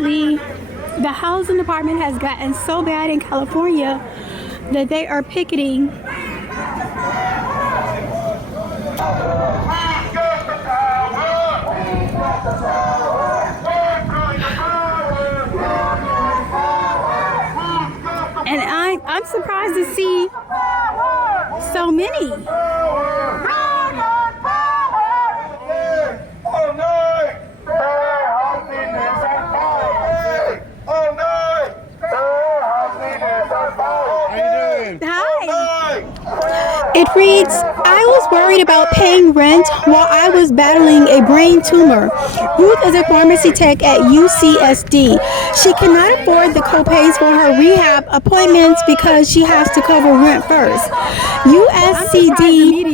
apparently the housing department has gotten so bad in California that they are picketing. And I'm surprised to see so many. It reads, I was worried about paying rent while I was battling a brain tumor. Ruth is a pharmacy tech at UCSD. She cannot afford the copays for her rehab appointments because she has to cover rent first. USCD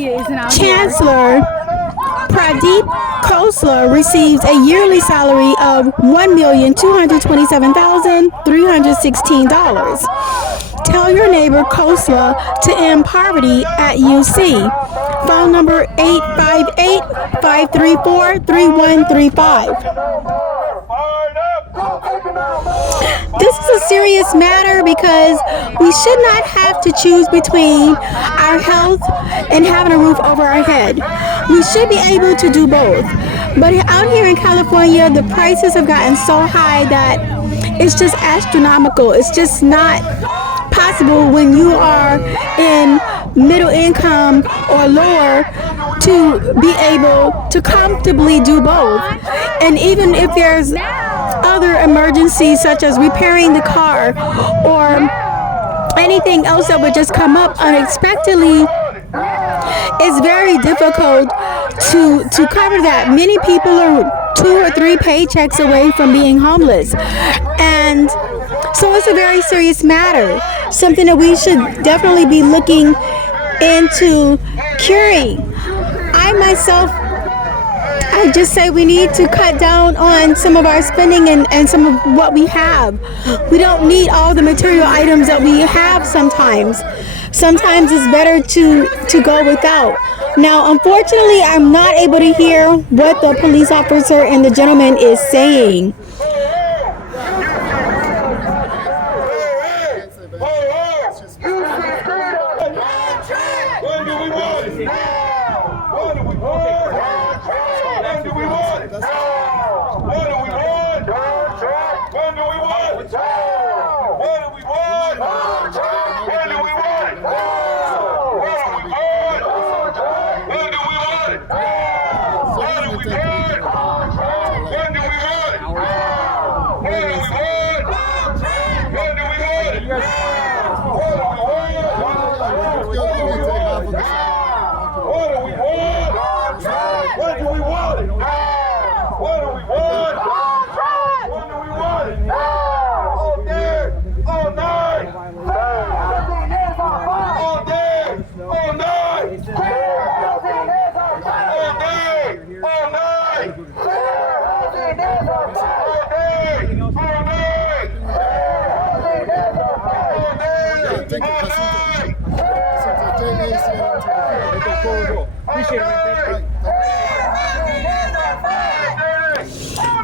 Chancellor Pradeep Khosla receives a yearly salary of $1,227,316. Tell your neighbor Khosla to end poverty at UC. Phone number 858-534-3135. This is a serious matter because we should not have to choose between our health and having a roof over our head. We should be able to do both. But out here in California, the prices have gotten so high that it's just astronomical. It's just not possible when you are in middle income or lower to be able to comfortably do both. And even if there's other emergencies such as repairing the car or anything else that would just come up unexpectedly, it's very difficult to cover that. Many people are 2 or 3 paychecks away from being homeless. And so it's a very serious matter, something that we should definitely be looking into curing. I just say we need to cut down on some of our spending and some of what we have. We don't need all the material items that we have sometimes. Sometimes it's better to go without. Now, unfortunately, I'm not able to hear what the police officer and the gentleman is saying.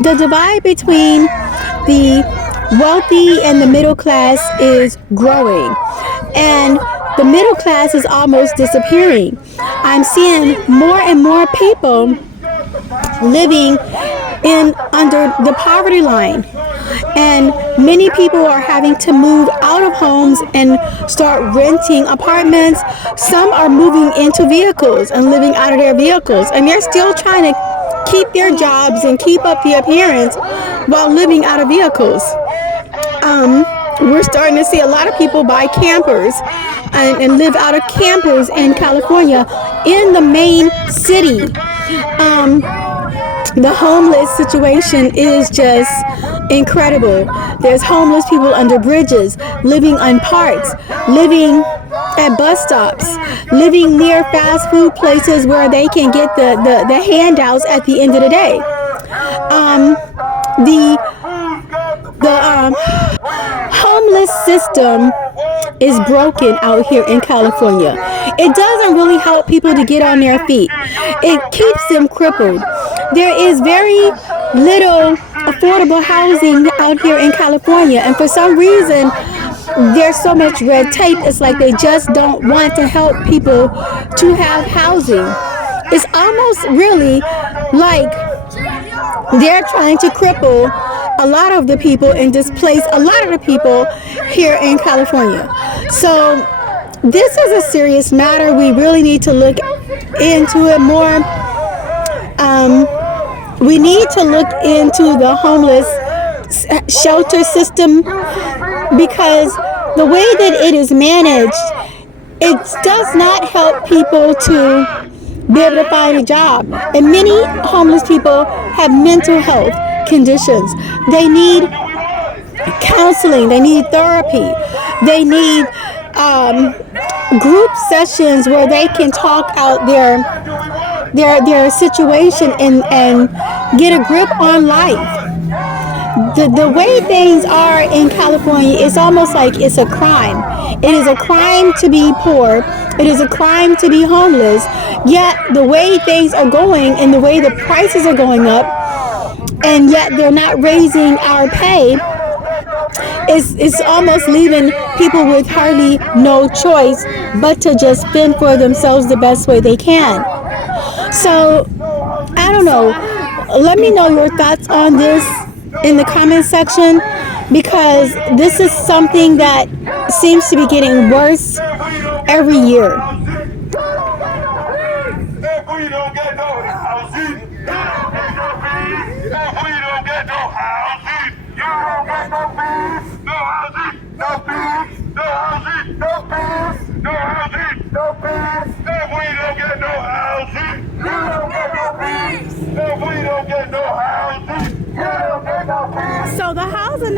The divide between the wealthy and the middle class is growing, and the middle class is almost disappearing. I'm seeing more and more people living under the poverty line, and many people are having to move out of homes and start renting apartments. Some are moving into vehicles and living out of their vehicles, and they're still trying to keep their jobs and keep up the appearance while living out of vehicles. We're starting to see a lot of people buy campers and live out of campers in California in the main city. The homeless situation is just incredible. There's homeless people under bridges, living on parks, living at bus stops, living near fast food places where they can get the handouts at the end of the day. The homeless system is broken out here in California. It doesn't really help people to get on their feet. It keeps them crippled. There is very little affordable housing out here in California. And for some reason, there's so much red tape. It's like they just don't want to help people to have housing. It's almost really like they're trying to cripple a lot of the people and displace a lot of the people here in California. So this is a serious matter. We really need to look into it more. We need to look into the homeless shelter system, because the way that it is managed, it does not help people to be able to find a job. And many homeless people have mental health conditions. They need counseling, they need therapy, they need group sessions where they can talk out their situation and get a grip on life. The way things are in California, it's almost like it's a crime. It is a crime to be poor. It is a crime to be homeless. Yet the way things are going and the way the prices are going up, and yet they're not raising our pay, it's almost leaving people with hardly no choice but to just fend for themselves the best way they can. So, I don't know. Let me know your thoughts on this in the comment section, because this is something that seems to be getting worse every year. If we don't get no housing, you don't get no peace. If we don't get no housing, you don't get no peace. No housing, no peace. No housing, no peace. No housing, no peace. If we don't get no housing, you don't get no peace. If we don't get no housing, you don't get no peace. So the housing